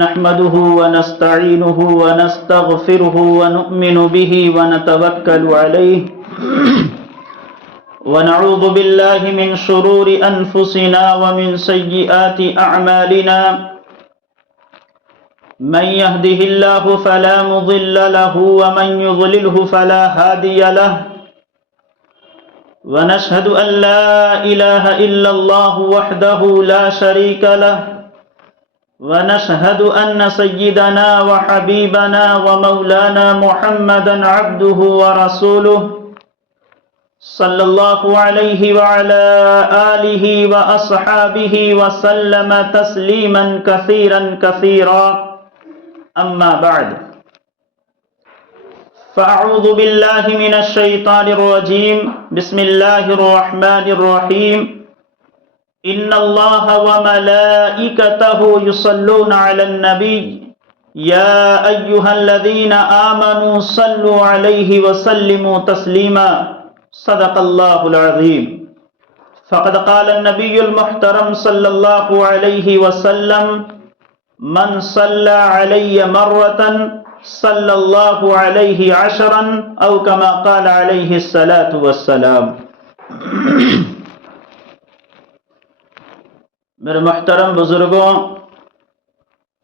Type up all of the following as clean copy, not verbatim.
نحمده ونستعينه ونستغفره ونؤمن به ونتوكل عليه ونعوذ بالله من شرور أنفسنا ومن سيئات أعمالنا من يهده الله فلا مضل له ومن يضلله فلا هادي له ونشهد أن لا إله إلا الله وحده لا شريك له ونشهد أن سيدنا وحبيبنا ومولانا محمدا عبده ورسوله صلى الله عليه وعلى آله وأصحابه وسلم تسليما كثيرا كثيرا أما بعد فأعوذ بالله من الشيطان الرجيم بسم الله الرحمن الرحيم إن الله وملائكته يصلون على النبي يا أيها الذين آمنوا صلوا عليه وسلموا تسليما صدق الله العظيم فقد قال النبي المحترم صلى الله عليه وسلم من صلى علي مرة صلى الله عليه عشرا أو كما قال عليه الصلاة والسلام میرے محترم بزرگوں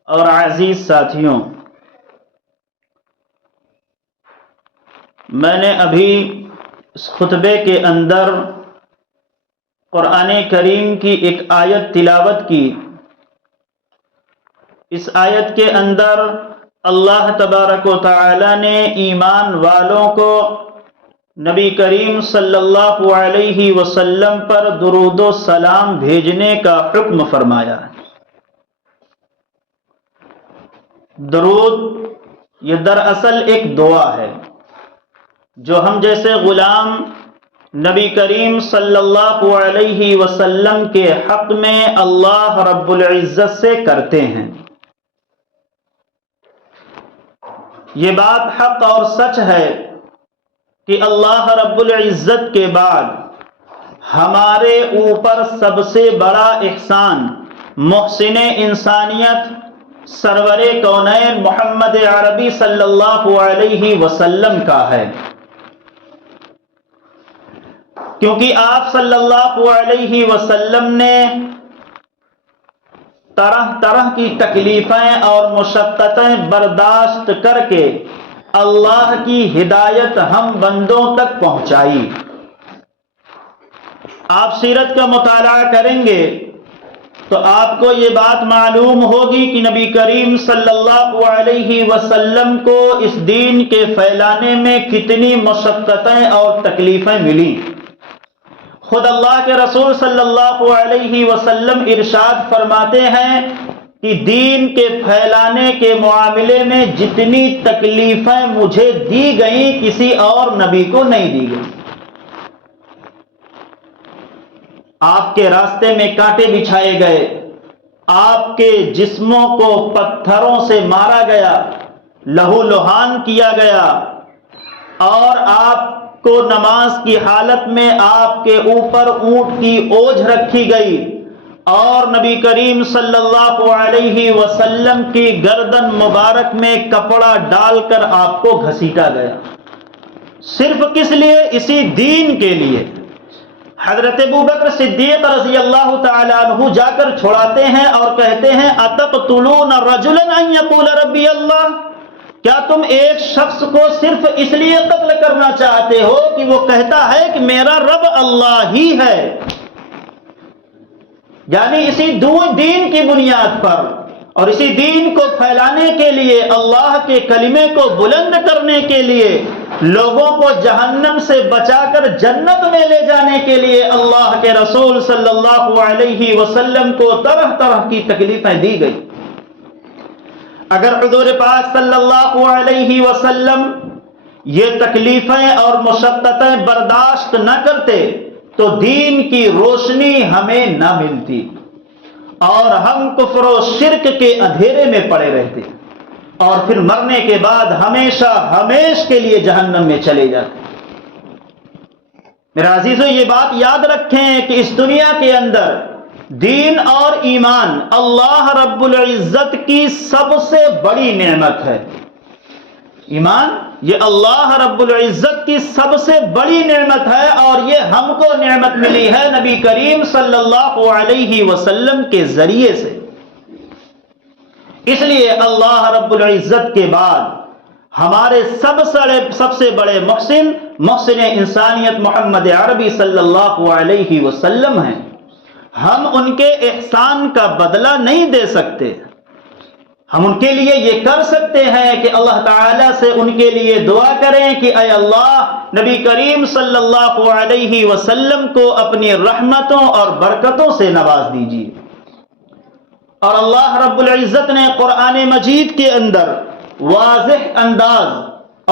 اور عزیز ساتھیوں، میں نے ابھی اس خطبے کے اندر قرآن کریم کی ایک آیت تلاوت کی۔ اس آیت کے اندر اللہ تبارک و تعالی نے ایمان والوں کو نبی کریم صلی اللہ علیہ وسلم پر درود و سلام بھیجنے کا حکم فرمایا۔ درود یہ دراصل ایک دعا ہے جو ہم جیسے غلام نبی کریم صلی اللہ علیہ وسلم کے حق میں اللہ رب العزت سے کرتے ہیں۔ یہ بات حق اور سچ ہے کہ اللہ رب العزت کے بعد ہمارے اوپر سب سے بڑا احسان محسن انسانیت سرور کونین محمد عربی صلی اللہ علیہ وسلم کا ہے، کیونکہ آپ صلی اللہ علیہ وسلم نے طرح طرح کی تکلیفیں اور مشقتیں برداشت کر کے اللہ کی ہدایت ہم بندوں تک پہنچائی۔ آپ سیرت کا مطالعہ کریں گے تو آپ کو یہ بات معلوم ہوگی کہ نبی کریم صلی اللہ علیہ وسلم کو اس دین کے پھیلانے میں کتنی مشقتیں اور تکلیفیں ملی۔ خود اللہ کے رسول صلی اللہ علیہ وسلم ارشاد فرماتے ہیں کہ دین کے پھیلانے کے معاملے میں جتنی تکلیفیں مجھے دی گئیں کسی اور نبی کو نہیں دی گئی۔ آپ کے راستے میں کانٹے بچھائے گئے، آپ کے جسموں کو پتھروں سے مارا گیا، لہو لہان کیا گیا، اور آپ کو نماز کی حالت میں آپ کے اوپر اونٹ کی اوجھ رکھی گئی، اور نبی کریم صلی اللہ علیہ وسلم کی گردن مبارک میں کپڑا ڈال کر آپ کو گھسیٹا گیا، صرف کس لیے؟ اسی دین کے لیے۔ حضرت ابوبکر صدیق رضی اللہ تعالی عنہ جا کر چھڑاتے ہیں اور کہتے ہیں اتقتلون رجلا ان یقول ربی اللہ، کیا تم ایک شخص کو صرف اس لیے قتل کرنا چاہتے ہو کہ وہ کہتا ہے کہ میرا رب اللہ ہی ہے؟ یعنی اسی دین کی بنیاد پر اور اسی دین کو پھیلانے کے لیے، اللہ کے کلمے کو بلند کرنے کے لیے، لوگوں کو جہنم سے بچا کر جنت میں لے جانے کے لیے اللہ کے رسول صلی اللہ علیہ وسلم کو طرح طرح کی تکلیفیں دی گئی۔ اگر حضور پاک صلی اللہ علیہ وسلم یہ تکلیفیں اور مشقتیں برداشت نہ کرتے تو دین کی روشنی ہمیں نہ ملتی اور ہم کفر و شرک کے اندھیرے میں پڑے رہتے اور پھر مرنے کے بعد ہمیشہ ہمیش کے لیے جہنم میں چلے جاتے۔ میرے عزیزو، یہ بات یاد رکھیں کہ اس دنیا کے اندر دین اور ایمان اللہ رب العزت کی سب سے بڑی نعمت ہے۔ ایمان یہ اللہ رب العزت کی سب سے بڑی نعمت ہے، اور یہ ہم کو نعمت ملی ہے نبی کریم صلی اللہ علیہ وسلم کے ذریعے سے۔ اس لیے اللہ رب العزت کے بعد ہمارے سب سے بڑے محسن انسانیت محمد عربی صلی اللہ علیہ وسلم ہیں۔ ہم ان کے احسان کا بدلہ نہیں دے سکتے، ہم ان کے لیے یہ کر سکتے ہیں کہ اللہ تعالیٰ سے ان کے لیے دعا کریں کہ اے اللہ نبی کریم صلی اللہ علیہ وسلم کو اپنی رحمتوں اور برکتوں سے نواز دیجیے۔ اور اللہ رب العزت نے قرآن مجید کے اندر واضح انداز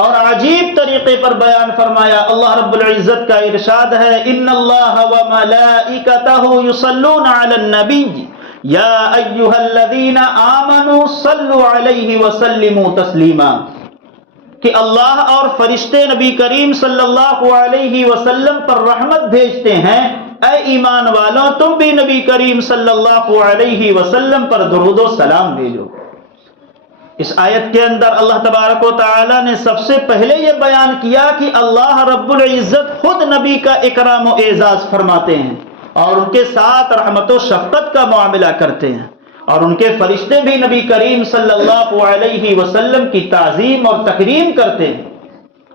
اور عجیب طریقے پر بیان فرمایا۔ اللہ رب العزت کا ارشاد ہے، ان اللہ وملائکتہ یصلون علی النبی یا ایھا الذین آمنوا صلوا علیہ وسلموا تسلیما، کہ اللہ اور فرشتے نبی کریم صلی اللہ علیہ وسلم پر رحمت بھیجتے ہیں۔ اے ایمان والوں تم بھی نبی کریم صلی اللہ علیہ وسلم پر درود و سلام بھیجو۔ اس آیت کے اندر اللہ تبارک و تعالی نے سب سے پہلے یہ بیان کیا کہ اللہ رب العزت خود نبی کا اکرام و اعزاز فرماتے ہیں اور ان کے ساتھ رحمت و شفقت کا معاملہ کرتے ہیں، اور ان کے فرشتے بھی نبی کریم صلی اللہ علیہ وسلم کی تعظیم اور تکریم کرتے ہیں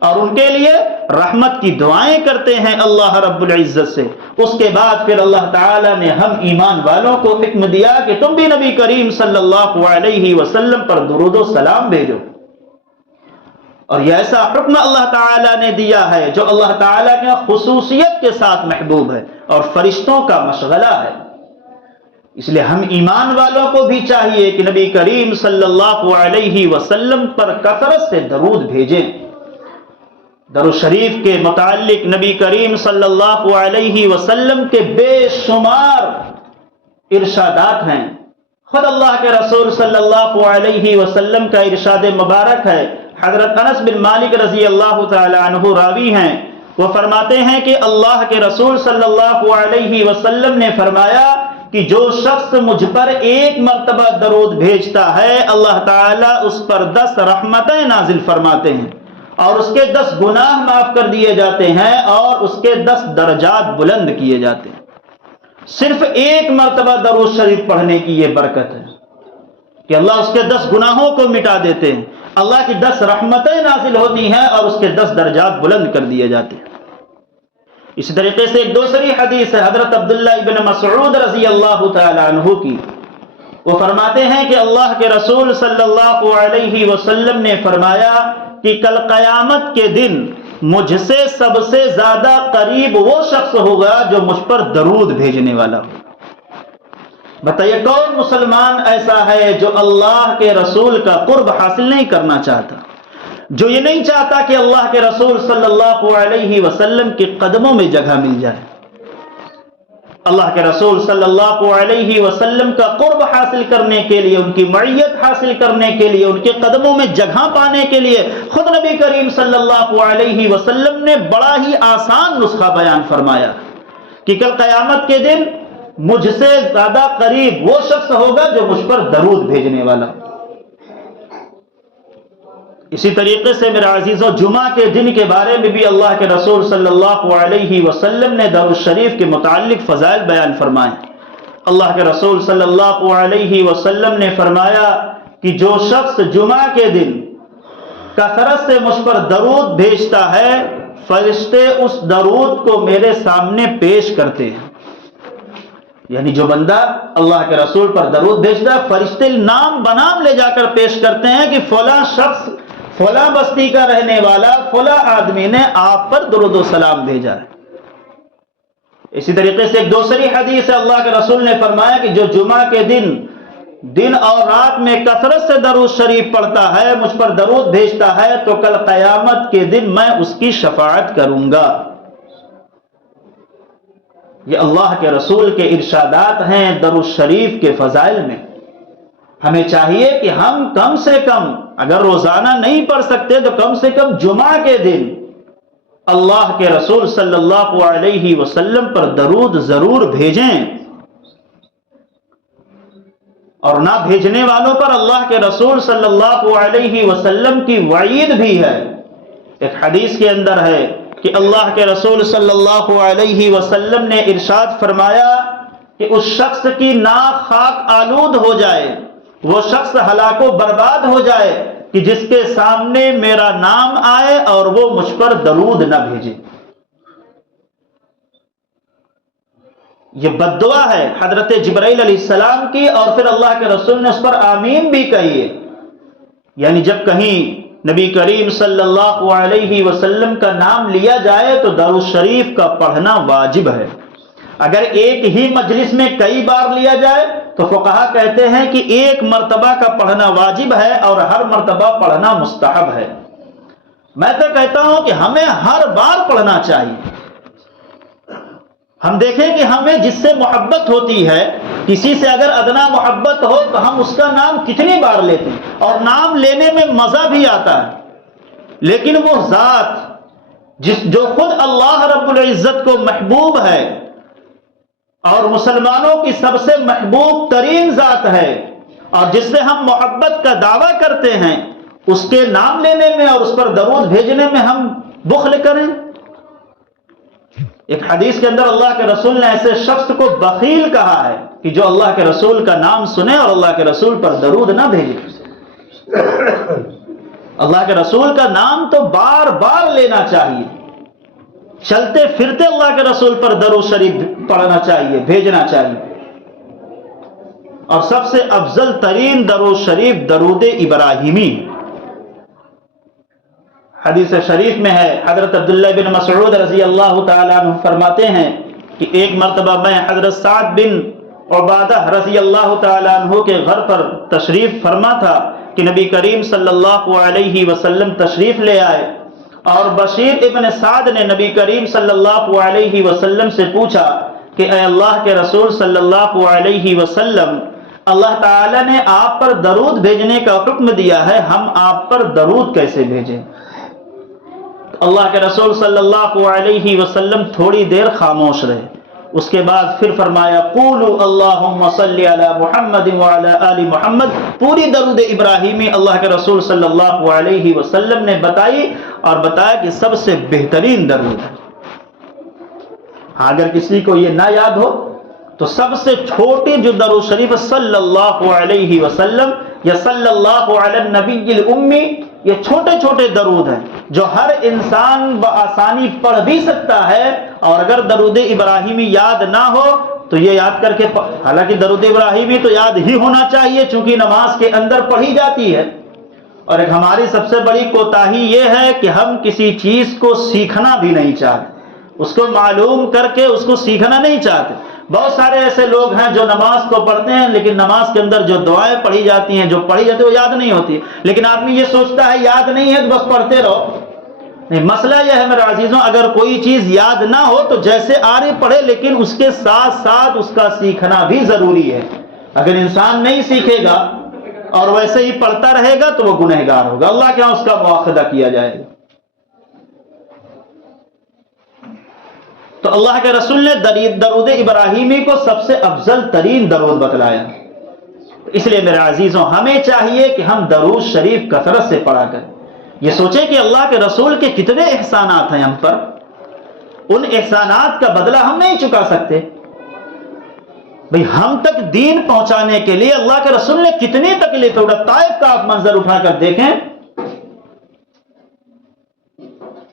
اور ان کے لیے رحمت کی دعائیں کرتے ہیں اللہ رب العزت سے۔ اس کے بعد پھر اللہ تعالیٰ نے ہم ایمان والوں کو حکم دیا کہ تم بھی نبی کریم صلی اللہ علیہ وسلم پر درود و سلام بھیجو، اور یہ ایسا حکم اللہ تعالیٰ نے دیا ہے جو اللہ تعالیٰ کے خصوصیت کے ساتھ محبوب ہے اور فرشتوں کا مشغلہ ہے۔ اس لیے ہم ایمان والوں کو بھی چاہیے کہ نبی کریم صلی اللہ علیہ وسلم پر کثرت سے درود بھیجیں۔ درود شریف کے متعلق نبی کریم صلی اللہ علیہ وسلم کے بے شمار ارشادات ہیں۔ خود اللہ کے رسول صلی اللہ علیہ وسلم کا ارشاد مبارک ہے، حضرت انس بن مالک رضی اللہ تعالی عنہ راوی ہیں، وہ فرماتے ہیں کہ اللہ کے رسول صلی اللہ علیہ وسلم نے فرمایا کہ جو شخص مجھ پر ایک مرتبہ درود بھیجتا ہے اللہ تعالیٰ اس پر 10 رحمتیں نازل فرماتے ہیں، اور اس کے 10 گناہ معاف کر دیے جاتے ہیں، اور اس کے 10 درجات بلند کیے جاتے ہیں۔ صرف ایک مرتبہ درود شریف پڑھنے کی یہ برکت ہے کہ اللہ اس کے 10 گناہوں کو مٹا دیتے ہیں، اللہ کی 10 رحمتیں نازل ہوتی ہیں اور اس کے 10 درجات بلند کر دیے جاتے ہیں۔ اسی طریقے سے ایک دوسری حدیث ہے حضرت عبداللہ ابن مسعود رضی اللہ تعالی عنہ کی، وہ فرماتے ہیں کہ اللہ کے رسول صلی اللہ علیہ وسلم نے فرمایا کہ کل قیامت کے دن مجھ سے سب سے زیادہ قریب وہ شخص ہوگا جو مجھ پر درود بھیجنے والا ہو۔ بتائیے کون مسلمان ایسا ہے جو اللہ کے رسول کا قرب حاصل نہیں کرنا چاہتا، جو یہ نہیں چاہتا کہ اللہ کے رسول صلی اللہ علیہ وسلم کے قدموں میں جگہ مل جائے۔ اللہ کے رسول صلی اللہ علیہ وسلم کا قرب حاصل کرنے کے لیے، ان کی معیت حاصل کرنے کے لیے، ان کے قدموں میں جگہ پانے کے لیے خود نبی کریم صلی اللہ علیہ وسلم نے بڑا ہی آسان نسخہ بیان فرمایا کہ کل قیامت کے دن مجھ سے زیادہ قریب وہ شخص ہوگا جو مجھ پر درود بھیجنے والا۔ اسی طریقے سے میرے عزیزوں جمعہ کے دن کے بارے میں بھی اللہ کے رسول صلی اللہ علیہ وسلم نے درود شریف کے متعلق فضائل بیان فرمائے۔ اللہ کے رسول صلی اللہ علیہ وسلم نے فرمایا کہ جو شخص جمعہ کے دن کثرت سے مجھ پر درود بھیجتا ہے فرشتے اس درود کو میرے سامنے پیش کرتے ہیں۔ یعنی جو بندہ اللہ کے رسول پر درود بھیجتا ہے فرشتے نام بنام لے جا کر پیش کرتے ہیں کہ فلاں شخص فلاں بستی کا رہنے والا فلاں آدمی نے آپ پر درود و سلام بھیجا ہے۔ اسی طریقے سے ایک دوسری حدیث ہے، اللہ کے رسول نے فرمایا کہ جو جمعہ کے دن اور رات میں کثرت سے درود شریف پڑھتا ہے، مجھ پر درود بھیجتا ہے، تو کل قیامت کے دن میں اس کی شفاعت کروں گا۔ یہ اللہ کے رسول کے ارشادات ہیں درود شریف کے فضائل میں۔ ہمیں چاہیے کہ ہم کم سے کم اگر روزانہ نہیں پڑھ سکتے تو کم سے کم جمعہ کے دن اللہ کے رسول صلی اللہ علیہ وسلم پر درود ضرور بھیجیں۔ اور نہ بھیجنے والوں پر اللہ کے رسول صلی اللہ علیہ وسلم کی وعید بھی ہے۔ ایک حدیث کے اندر ہے کہ اللہ کے رسول صلی اللہ علیہ وسلم نے ارشاد فرمایا کہ اس شخص کی ناک خاک آلود ہو جائے، وہ شخص ہلاک و برباد ہو جائے کہ جس کے سامنے میرا نام آئے اور وہ مجھ پر درود نہ بھیجے۔ یہ بد دعا ہے حضرت جبرائیل علیہ السلام کی، اور پھر اللہ کے رسول نے اس پر آمین بھی کہی ہے۔ یعنی جب کہیں نبی کریم صلی اللہ علیہ وسلم کا نام لیا جائے تو درود شریف کا پڑھنا واجب ہے۔ اگر ایک ہی مجلس میں کئی بار لیا جائے تو فقہا کہتے ہیں کہ ایک مرتبہ کا پڑھنا واجب ہے اور ہر مرتبہ پڑھنا مستحب ہے۔ میں تو کہتا ہوں کہ ہمیں ہر بار پڑھنا چاہیے۔ ہم دیکھیں کہ ہمیں جس سے محبت ہوتی ہے، کسی سے اگر ادنا محبت ہو تو ہم اس کا نام کتنی بار لیتے ہیں، اور نام لینے میں مزہ بھی آتا ہے، لیکن وہ ذات جو خود اللہ رب العزت کو محبوب ہے اور مسلمانوں کی سب سے محبوب ترین ذات ہے، اور جس سے ہم محبت کا دعویٰ کرتے ہیں، اس کے نام لینے میں اور اس پر درود بھیجنے میں ہم بخل کریں؟ ایک حدیث کے اندر اللہ کے رسول نے ایسے شخص کو بخیل کہا ہے کہ جو اللہ کے رسول کا نام سنے اور اللہ کے رسول پر درود نہ بھیجے۔ اللہ کے رسول کا نام تو بار بار لینا چاہیے، چلتے پھرتے اللہ کے رسول پر درود شریف پڑھنا چاہیے، بھیجنا چاہیے۔ اور سب سے افضل ترین درود شریف درود ابراہیمی۔ حدیث شریف میں ہے، حضرت عبداللہ بن مسعود رضی اللہ تعالیٰ عنہ فرماتے ہیں کہ ایک مرتبہ میں حضرت سعد بن عبادہ رضی اللہ تعالیٰ عنہ کے گھر پر تشریف فرما تھا کہ نبی کریم صلی اللہ علیہ وسلم تشریف لے آئے، اور بشیر ابن سعد نے نبی کریم صلی اللہ علیہ وسلم سے پوچھا کہ اے اللہ کے رسول صلی اللہ علیہ وسلم، اللہ تعالیٰ نے آپ پر درود بھیجنے کا حکم دیا ہے، ہم آپ پر درود کیسے بھیجیں؟ اللہ کے رسول صلی اللہ علیہ وسلم تھوڑی دیر خاموش رہے، اس کے بعد پھر فرمایا قولوا اللہم صلی علی محمد وعلی آل محمد۔ پوری درود ابراہیمی اللہ کے رسول صلی اللہ علیہ وسلم نے بتائی اور بتایا کہ سب سے بہترین درود ہے۔ اگر کسی کو یہ نہ یاد ہو تو سب سے چھوٹی جو درود شریف صلی اللہ علیہ وسلم یا صلی اللہ علی النبی الامی، یہ چھوٹے چھوٹے درود ہیں جو ہر انسان بآسانی پڑھ بھی سکتا ہے، اور اگر درود ابراہیمی یاد نہ ہو تو یہ یاد کر کے حالانکہ درود ابراہیمی تو یاد ہی ہونا چاہیے چونکہ نماز کے اندر پڑھی جاتی ہے۔ اور ایک ہماری سب سے بڑی کوتاہی یہ ہے کہ ہم کسی چیز کو سیکھنا بھی نہیں چاہتے، اس کو معلوم کر کے اس کو سیکھنا نہیں چاہتے۔ بہت سارے ایسے لوگ ہیں جو نماز کو پڑھتے ہیں لیکن نماز کے اندر جو دعائیں پڑھی جاتی ہیں، جو پڑھی جاتی ہیں وہ یاد نہیں ہوتی، لیکن آدمی یہ سوچتا ہے یاد نہیں ہے تو بس پڑھتے رہو۔ نہیں، مسئلہ یہ ہے میرے عزیزوں، اگر کوئی چیز یاد نہ ہو تو جیسے آ رہی پڑھے، لیکن اس کے ساتھ ساتھ اس کا سیکھنا بھی ضروری ہے۔ اگر انسان نہیں سیکھے گا اور ویسے ہی پڑھتا رہے گا تو وہ گنہگار ہوگا، اللہ کے ہاں اس کا مواخذہ کیا جائے گا۔ تو اللہ کے رسول نے درود ابراہیمی کو سب سے افضل ترین درود بتلایا۔ اس لیے میرے عزیزوں، ہمیں چاہیے کہ ہم درود شریف کثرت سے پڑھا کریں۔ یہ سوچیں کہ اللہ کے رسول کے کتنے احسانات ہیں ہم پر، ان احسانات کا بدلہ ہم نہیں چکا سکتے۔ بھئی ہم تک دین پہنچانے کے لیے اللہ کے رسول نے کتنی تکلیف اٹھائی۔ طائف کا آپ منظر اٹھا کر دیکھیں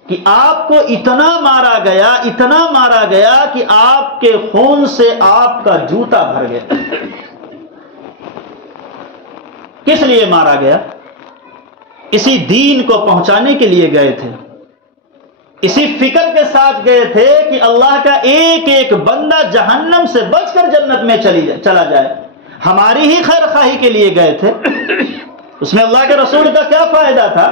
کہ آپ کو اتنا مارا گیا کہ آپ کے خون سے آپ کا جوتا بھر گیا۔ کس لیے مارا گیا؟ اسی دین کو پہنچانے کے لیے گئے تھے، اسی فکر کے ساتھ گئے تھے کہ اللہ کا ایک ایک بندہ جہنم سے بچ کر جنت میں چلا جائے، ہماری ہی خیر خواہی کے لیے گئے تھے۔ اس میں اللہ کے رسول کا کیا فائدہ تھا؟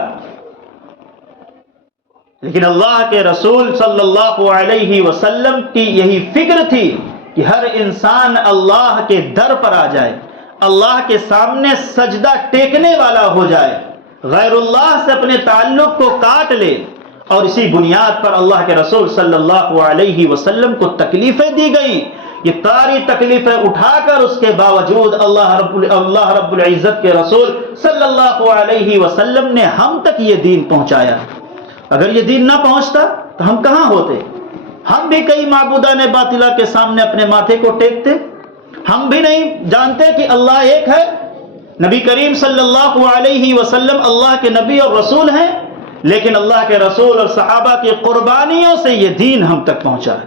لیکن اللہ کے رسول صلی اللہ علیہ وسلم کی یہی فکر تھی کہ ہر انسان اللہ کے در پر آ جائے، اللہ کے سامنے سجدہ ٹیکنے والا ہو جائے، غیر اللہ سے اپنے تعلق کو کاٹ لے۔ اور اسی بنیاد پر اللہ کے رسول صلی اللہ علیہ وسلم کو تکلیفیں دی گئیں یہ ساری تکلیفیں اٹھا کر اس کے باوجود اللہ رب العزت کے رسول صلی اللہ علیہ وسلم نے ہم تک یہ دین پہنچایا. اگر یہ دین نہ پہنچتا تو ہم کہاں ہوتے؟ ہم بھی کئی معبودان باطلہ کے سامنے اپنے ماتھے کو ٹیکتے. ہم بھی نہیں جانتے کہ اللہ ایک ہے. نبی کریم صلی اللہ علیہ وسلم اللہ کے نبی اور رسول ہیں، لیکن اللہ کے رسول اور صحابہ کی قربانیوں سے یہ دین ہم تک پہنچا ہے.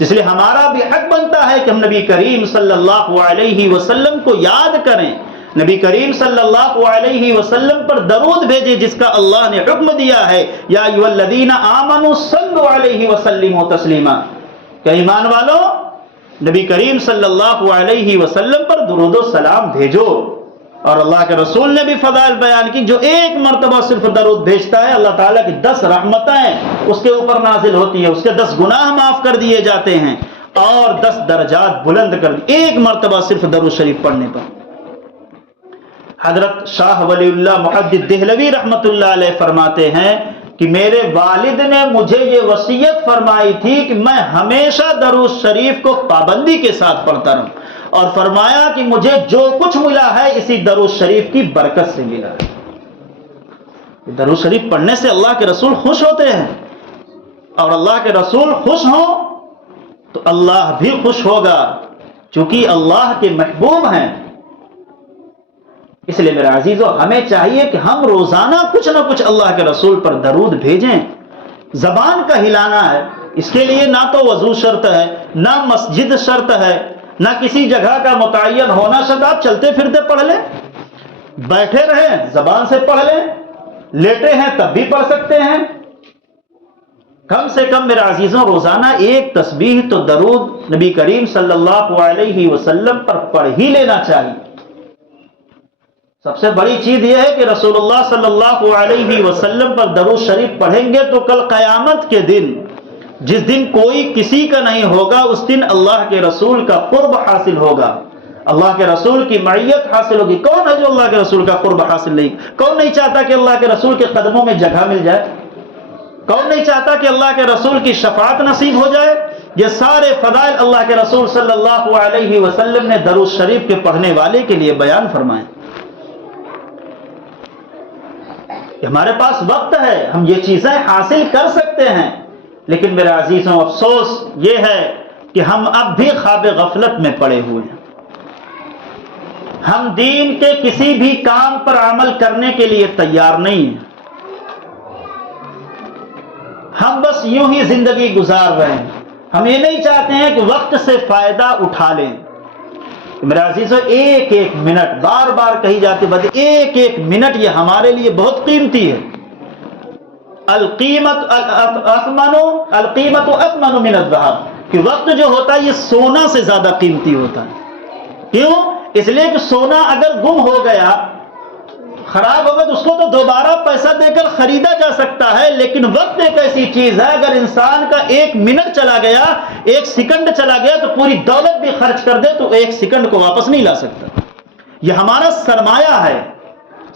اس لیے ہمارا بھی حق بنتا ہے کہ ہم نبی کریم صلی اللہ علیہ وسلم کو یاد کریں، نبی کریم صلی اللہ علیہ وسلم پر درود بھیجیں جس کا اللہ نے حکم دیا ہے، یا ایھا الذین آمنوا صلوا علیہ وسلموا تسلیما، کہ ایمان والو نبی کریم صلی اللہ علیہ وسلم پر درود و سلام بھیجو. اور اللہ کے رسول نے بھی فضائل بیان کی، جو ایک مرتبہ صرف درود بھیجتا ہے اللہ تعالیٰ کی 10 رحمتیں اس کے اوپر نازل ہوتی ہیں، اس کے 10 گناہ معاف کر دیے جاتے ہیں اور 10 درجات بلند کر دی ایک مرتبہ صرف درود شریف پڑھنے پر. حضرت شاہ ولی اللہ محدث دہلوی رحمت اللہ علیہ فرماتے ہیں کہ میرے والد نے مجھے یہ وصیت فرمائی تھی کہ میں ہمیشہ درود شریف کو پابندی کے ساتھ پڑھتا رہوں، اور فرمایا کہ مجھے جو کچھ ملا ہے اسی درود شریف کی برکت سے ملا ہے. درود شریف پڑھنے سے اللہ کے رسول خوش ہوتے ہیں، اور اللہ کے رسول خوش ہوں تو اللہ بھی خوش ہوگا، چونکہ اللہ کے محبوب ہیں. اس لیے میرے عزیزو ہمیں چاہیے کہ ہم روزانہ کچھ نہ کچھ اللہ کے رسول پر درود بھیجیں. زبان کا ہلانا ہے، اس کے لیے نہ تو وضو شرط ہے، نہ مسجد شرط ہے، نہ کسی جگہ کا متعین ہونا شرط. آپ چلتے پھرتے پڑھ لیں، بیٹھے رہیں زبان سے پڑھ لیں، لیٹے ہیں تب بھی پڑھ سکتے ہیں. کم سے کم میرے عزیزوں روزانہ ایک تسبیح تو درود نبی کریم صلی اللہ علیہ وسلم پر پڑھ ہی لینا چاہیے. سب سے بڑی چیز یہ ہے کہ رسول اللہ صلی اللہ علیہ وسلم پر درود شریف پڑھیں گے تو کل قیامت کے دن، جس دن کوئی کسی کا نہیں ہوگا، اس دن اللہ کے رسول کا قرب حاصل ہوگا، اللہ کے رسول کی معیت حاصل ہوگی. کون ہے جو اللہ کے رسول کا قرب حاصل نہیں؟ کون نہیں چاہتا کہ اللہ کے رسول کے قدموں میں جگہ مل جائے؟ کون نہیں چاہتا کہ اللہ کے رسول کی شفاعت نصیب ہو جائے؟ یہ سارے فضائل اللہ کے رسول صلی اللہ علیہ وسلم نے درود شریف کے پڑھنے والے کے لیے بیان فرمائے. ہمارے پاس وقت ہے، ہم یہ چیزیں حاصل کر سکتے ہیں، لیکن میرے عزیزوں افسوس یہ ہے کہ ہم اب بھی خواب غفلت میں پڑے ہوئے ہیں. ہم دین کے کسی بھی کام پر عمل کرنے کے لیے تیار نہیں ہیں. ہم بس یوں ہی زندگی گزار رہے ہیں. ہم یہ نہیں چاہتے ہیں کہ وقت سے فائدہ اٹھا لیں. میرے عزیزو ایک ایک منٹ، بار بار کہی جاتی بات، ایک ایک منٹ یہ ہمارے لیے بہت قیمتی ہے. القیمت اثمن من الذهب، کہ وقت جو ہوتا ہے یہ سونا سے زیادہ قیمتی ہوتا ہے. کیوں؟ اس لیے کہ سونا اگر گم ہو گیا، خراب ہو گیا تو اس کو تو دوبارہ پیسہ دے کر خریدا جا سکتا ہے، لیکن وقت ایک ایسی چیز ہے اگر انسان کا ایک منٹ چلا گیا، ایک سیکنڈ چلا گیا تو پوری دولت بھی خرچ کر دے تو ایک سیکنڈ کو واپس نہیں لا سکتا. یہ ہمارا سرمایہ ہے.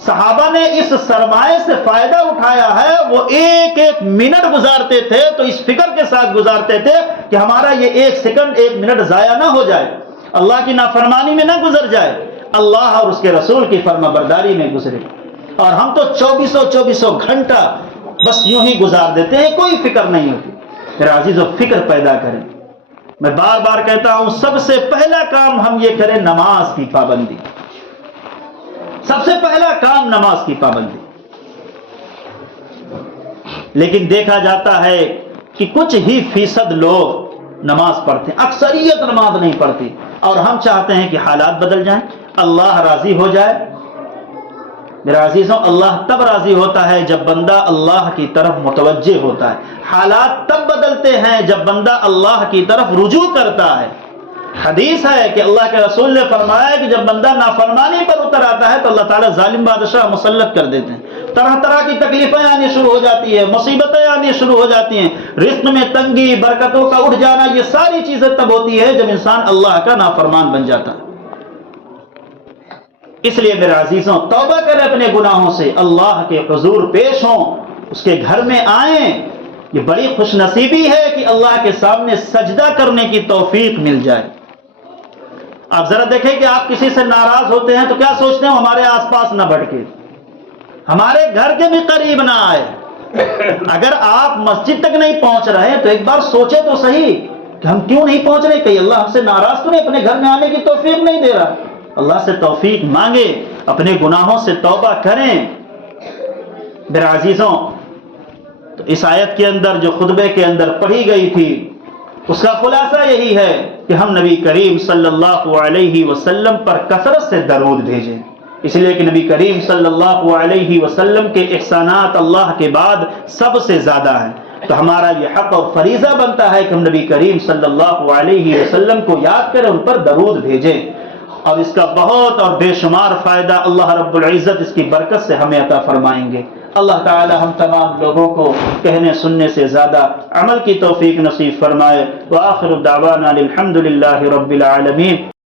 صحابہ نے اس سرمایہ سے فائدہ اٹھایا ہے. وہ ایک ایک منٹ گزارتے تھے تو اس فکر کے ساتھ گزارتے تھے کہ ہمارا یہ ایک سیکنڈ ایک منٹ ضائع نہ ہو جائے، اللہ کی نافرمانی میں نہ گزر جائے، اللہ اور اس کے رسول کی فرما برداری میں گزرے. اور ہم تو 2400 گھنٹہ بس یوں ہی گزار دیتے ہیں، کوئی فکر نہیں ہوتی. میرے عزیزو فکر پیدا کریں. میں بار بار کہتا ہوں سب سے پہلا کام ہم یہ کریں نماز کی پابندی. سب سے پہلا کام نماز کی پابندی. لیکن دیکھا جاتا ہے کہ کچھ ہی فیصد لوگ نماز پڑھتے ہیں، اکثریت نماز نہیں پڑھتی. اور ہم چاہتے ہیں کہ حالات بدل جائیں، اللہ راضی ہو جائے. میرے عزیزوں اللہ تب راضی ہوتا ہے جب بندہ اللہ کی طرف متوجہ ہوتا ہے. حالات تب بدلتے ہیں جب بندہ اللہ کی طرف رجوع کرتا ہے. حدیث ہے کہ اللہ کے رسول نے فرمایا کہ جب بندہ نافرمانی پر اتر آتا ہے تو اللہ تعالیٰ ظالم بادشاہ مسلط کر دیتے ہیں. طرح طرح کی تکلیفیں آنی شروع ہو جاتی ہیں، مصیبتیں آنی شروع ہو جاتی ہیں، رزق میں تنگی، برکتوں کا اٹھ جانا. یہ ساری چیزیں تب ہوتی ہے جب انسان اللہ کا نافرمان بن جاتا ہے. اس لیے میرے عزیزوں توبہ کریں اپنے گناہوں سے، اللہ کے حضور پیش ہوں، اس کے گھر میں آئیں. یہ بڑی خوش نصیبی ہے کہ اللہ کے سامنے سجدہ کرنے کی توفیق مل جائے۔ آپ ذرا دیکھیں کہ آپ کسی سے ناراض ہوتے ہیں تو کیا سوچتے ہیں؟ ہمارے آس پاس نہ بھٹکے، ہمارے گھر کے بھی قریب نہ آئے۔ اگر آپ مسجد تک نہیں پہنچ رہے تو ایک بار سوچے تو صحیح کہ ہم کیوں نہیں پہنچ رہے، کہیں اللہ ہم سے ناراض تو نہیں، اپنے گھر میں آنے کی توفیق نہیں دے رہا۔ اللہ سے توفیق مانگے، اپنے گناہوں سے توبہ کریں۔ میرے عزیزوں، تو اس آیت کے اندر جو خطبے کے اندر پڑھی گئی تھی اس کا خلاصہ یہی ہے کہ ہم نبی کریم صلی اللہ علیہ وسلم پر کثرت سے درود بھیجیں، اس لیے کہ نبی کریم صلی اللہ علیہ وسلم کے احسانات اللہ کے بعد سب سے زیادہ ہیں۔ تو ہمارا یہ حق اور فریضہ بنتا ہے کہ ہم نبی کریم صلی اللہ علیہ وسلم کو یاد کریں، ان پر درود بھیجیں، اور اس کا بہت اور بے شمار فائدہ اللہ رب العزت اس کی برکت سے ہمیں عطا فرمائیں گے۔ اللہ تعالی ہم تمام لوگوں کو کہنے سننے سے زیادہ عمل کی توفیق نصیب فرمائے۔ وآخر دعوانا الحمد للہ رب العالمین۔